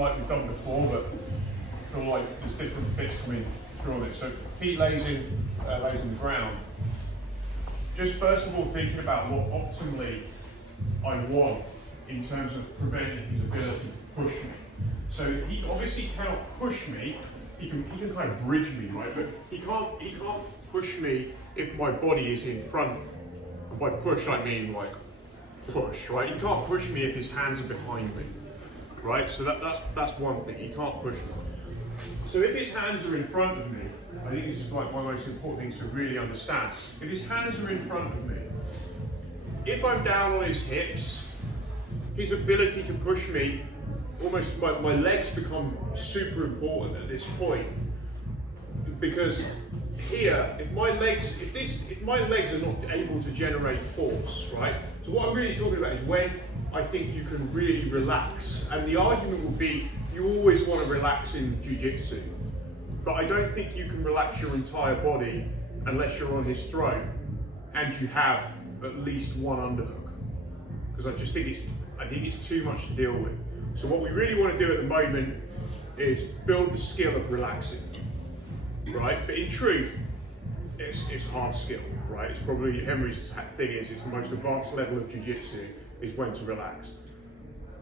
like we've done before, but I feel like there's different bits coming through on it. So he lays in the ground. Just first of all thinking about what optimally I want in terms of preventing his ability to push me. So he obviously cannot push me. He can kind of bridge me, right? But he can't push me if my body is in front. And by push I mean like push, right? He can't push me if his hands are behind me, right? So that's one thing. He can't push me. So if his hands are in front of me, I think this is like one of the most important things to really understand. If his hands are in front of me, if I'm down on his hips, his ability to push me, almost my legs become super important at this point. Because here, if my legs are not able to generate force, right? So what I'm really talking about is when I think you can really relax. And the argument would be, you always want to relax in jiu-jitsu. But I don't think you can relax your entire body unless you're on his throat and you have at least one underhook. Because I just think it's too much to deal with. So what we really want to do at the moment is build the skill of relaxing, right? But in truth, it's a hard skill, right? It's probably, Henry's thing is, it's the most advanced level of jiu-jitsu is when to relax.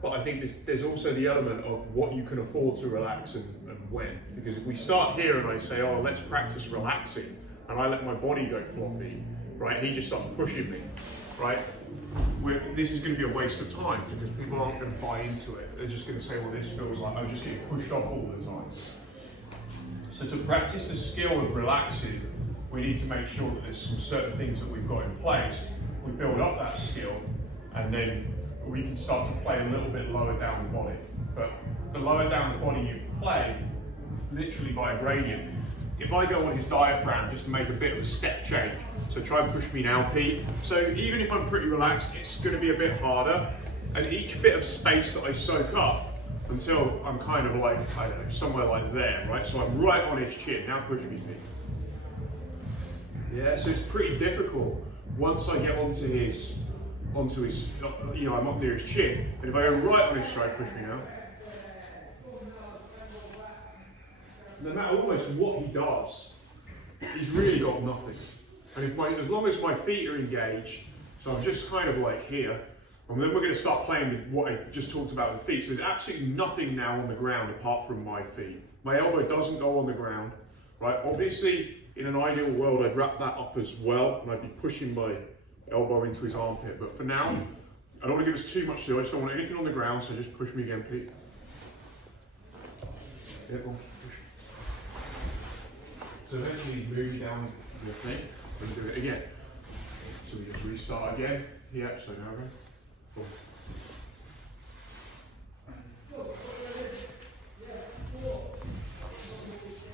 But I think there's also the element of what you can afford to relax and when. Because if we start here and I say, oh, let's practice relaxing, and I let my body go floppy, right? He just starts pushing me, right? This is going to be a waste of time because people aren't going to buy into it. They're just going to say, well, this feels like I'm just getting pushed off all the time. So to practice the skill of relaxing, we need to make sure that there's some certain things that we've got in place. We build up that skill, and then we can start to play a little bit lower down the body. But the lower down the body you play, literally by a gradient. If I go on his diaphragm just to make a bit of a step change, so try and push me now, Pete. So even if I'm pretty relaxed, it's going to be a bit harder. And each bit of space that I soak up until I'm kind of like, I don't know, somewhere like there, right? So I'm right on his chin. Now push me, Pete. Yeah, so it's pretty difficult once I get onto his, you know, I'm up near his chin. And if I go right on his side, push me now. No matter almost what he does, he's really got nothing. And as long as my feet are engaged, so I'm just kind of like here, and then we're going to start playing with what I just talked about with the feet. So there's absolutely nothing now on the ground apart from my feet. My elbow doesn't go on the ground, right? Obviously, in an ideal world, I'd wrap that up as well, and I'd be pushing my elbow into his armpit. But for now, I don't want to give us too much to do. I just don't want anything on the ground, so just push me again, Pete. Yeah, push. So eventually move down the thing and do it again. So we just restart again. Yeah, so now again. Cool.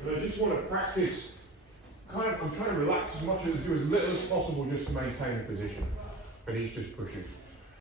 So I just want to practice, I'm trying to relax as much as do as little as possible just to maintain the position. But he's just pushing.